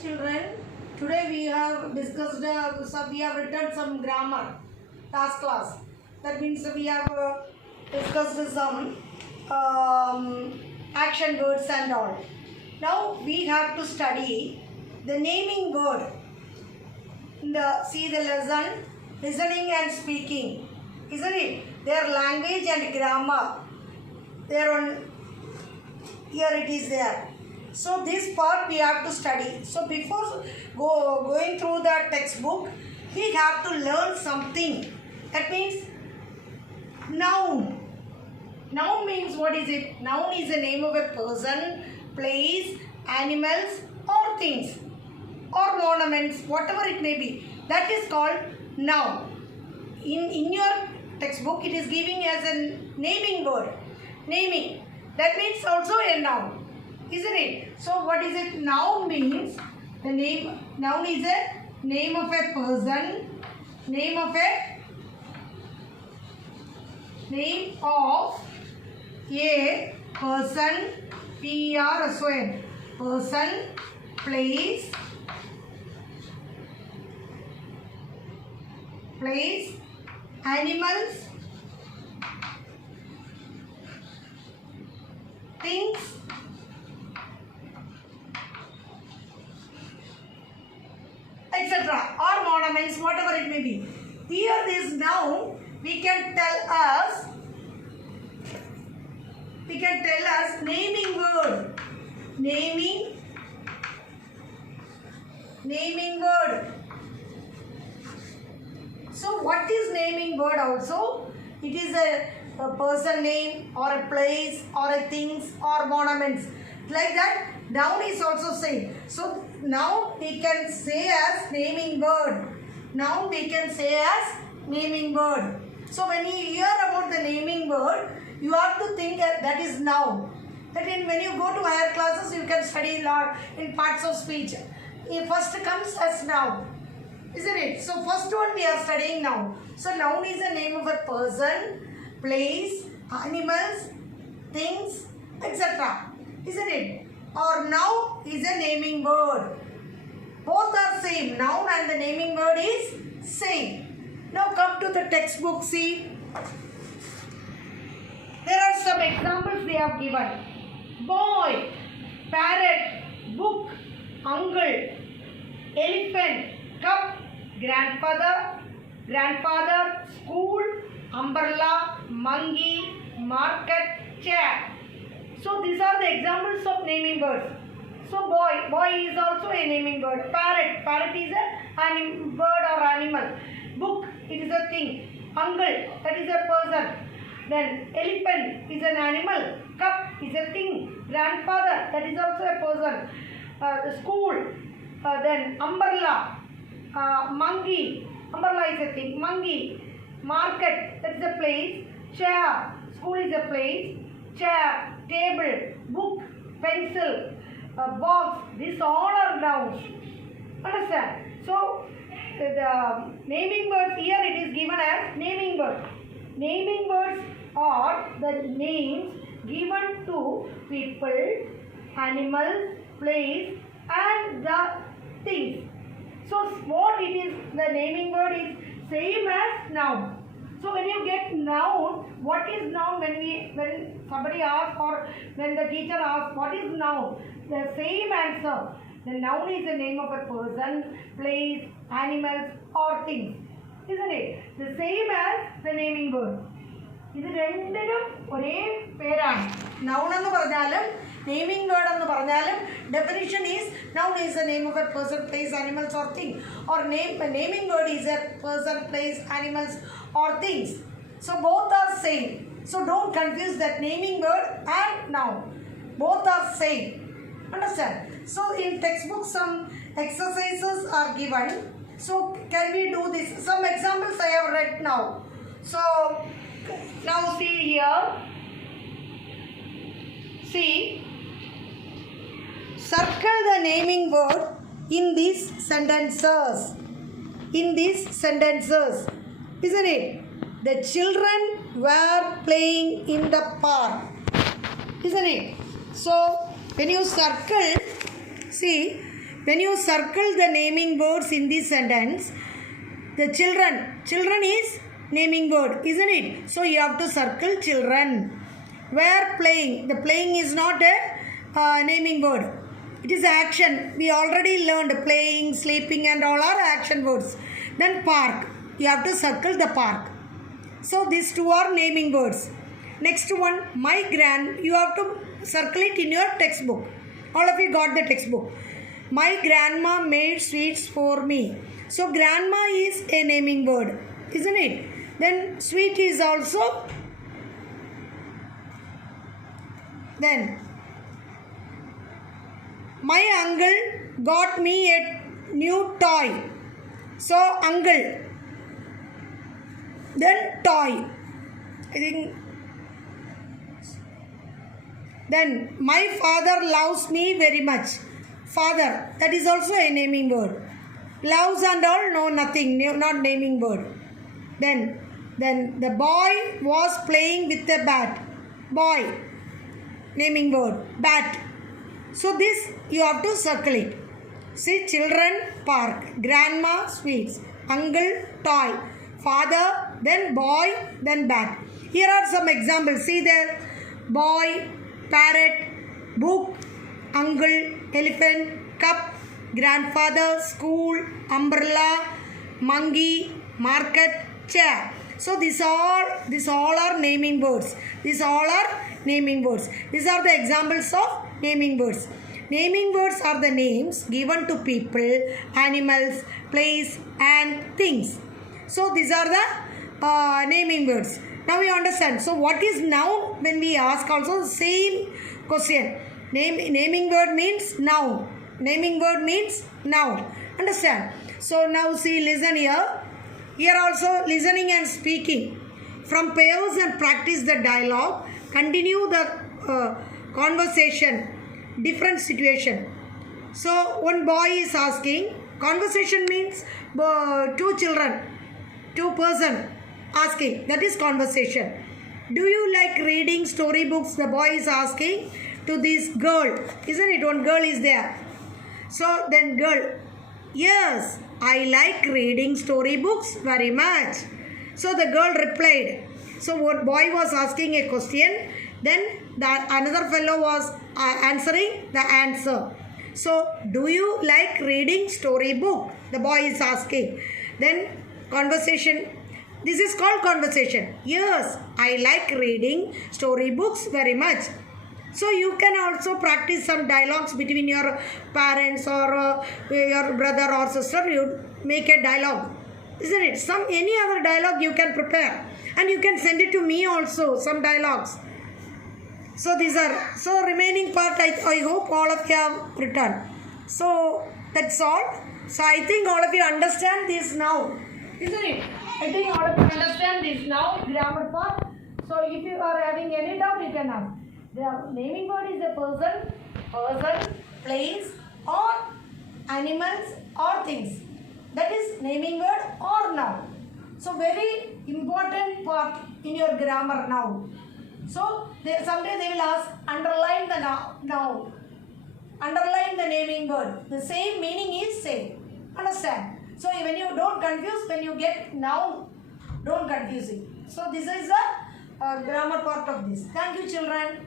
children, today we have discussed, we have written some grammar last class. That means we have discussed some action words and all. Now we have to study the naming word. See the lesson, listening and speaking, isn't it? Their language and grammar. There on here it is there. So this part we have to study. So before going through the textbook, we have to learn something. That means noun. Noun means what is it? Noun is the name of a person, place, animals or things or ornaments, whatever it may be. That is called noun. In your textbook it is giving as a naming word. Naming. That means also a noun. Isn't it? So what is it? Noun means the name. Noun is a name of a person, name of a person, P-E-R-S-O-N, person, place, animals, things, etc. or ornaments, whatever it may be. Here this noun we can tell us naming word. Naming word. So what is naming word also? It is a person name or a place or a things or ornaments. Like that, noun is also same. So now we can say as naming word. Now we can say as naming word. So when you hear about the naming word, you have to think that is noun. That when you go to higher classes, you can study a lot in parts of speech. It first comes as noun. Isn't it? So first one we are studying noun. So noun is the name of a person, place, animals, things, etc. Isn't it? Or noun is a naming word. Both are same. Noun and the naming word is same. Now come to the textbook. See. There are some examples they have given. Boy, parrot, book, uncle, elephant, cup, grandfather, school, umbrella, monkey, market, chair. So these are the examples of naming words. So boy is also a naming word. Parrot is a bird or animal. Book, it is a thing. Uncle, that is a person. Then elephant is an animal. Cup is a thing. Grandfather, that is also a person. The school, then umbrella, monkey, umbrella is a thing. Monkey, market, that is a place. Chair, school is a place. Chair, table, book, pencil, box, these all are nouns. Understand? So the naming words here it is given as naming words. Naming words are the names given to people, animals, place and the things. So what it is, the naming word is same as noun. So when you get noun, what is noun? When somebody asks or when the teacher asks what is noun, the same answer. The noun is the name of a person, place, animals or things. Isn't it? The same as the naming word. ഇത് രണ്ടിനും ഒരേ പേരാണ്. Noun എന്ന് പറഞ്ഞാലും naming word എന്ന് പറഞ്ഞാലും definition is noun is the name of a person, place, animals or thing, or naming word is a person, place, animals or things. So both are same. So don't confuse that naming word and noun. Both are same. Understand? So in textbook some exercises are given. So can we do this? Some examples I have read now. So now see here. See. Circle the naming word in these sentences. Isn't it? The children were playing in the park. Isn't it? So when you circle, see, when you circle the naming words in this sentence, the children is naming word, isn't it? So you have to circle children. Where playing, the playing is not a naming word. It is action. We already learned playing, sleeping and all are action words. Then park, you have to circle the park. So these two are naming words. Next one, you have to circle it in your textbook. All of you got the textbook. My grandma made sweets for me. So grandma is a naming word, isn't it? Then sweet is also. Then my uncle got me a new toy. So uncle. Then toy. I think. Then my father loves me very much. Father, that is also a naming word. Loves and all, no, nothing, not naming word. Then the boy was playing with a bat. Boy, naming word, bat. So this you have to circle it. See, children, park, grandma, sweets, uncle, toy, father, then boy, then bat. Here are some examples. See there, boy, parrot, book, uncle, elephant, cup, grandfather, school, umbrella, monkey, market, chair. So these all are naming words. These all are naming words. These are the examples of naming words. Naming words are the names given to people, animals, place and things. So these are the naming words. Now you understand. So what is noun? When we ask also the same question. Naming word means noun. Naming word means noun. Understand? So now see, listen here. Here also listening and speaking. From pause and practice the dialogue. Continue the conversation. Different situation. So one boy is asking. Conversation means two children. Two person asking. That is conversation. Do you like reading storybooks? The boy is asking to this girl. Isn't it? One girl is there. So then girl. Yes, I like reading storybooks very much. So the girl replied. So what boy was asking a question. Then another fellow was answering the answer. So do you like reading storybook? The boy is asking. Then conversation. This is called conversation. Yes, I like reading storybooks very much. So you can also practice some dialogues between your parents or your brother or sister. You make a dialogue, isn't it? Any other dialogue you can prepare, and you can send it to me also. Some dialogues. So these are remaining part. I hope all of you have written. So that's all. So I think all of you understand this now, isn't it? I think all of you understand this now, grammar part. So if you are having any doubt, you can ask. The naming word is a person, place, or animals or things. That is naming word or noun. So very important part in your grammar now. So someday they will ask, underline the noun. Underline the naming word. The same meaning is same. Understand? So when you don't confuse, when you get noun, don't confuse it. So this is the grammar part of this. Thank you, children.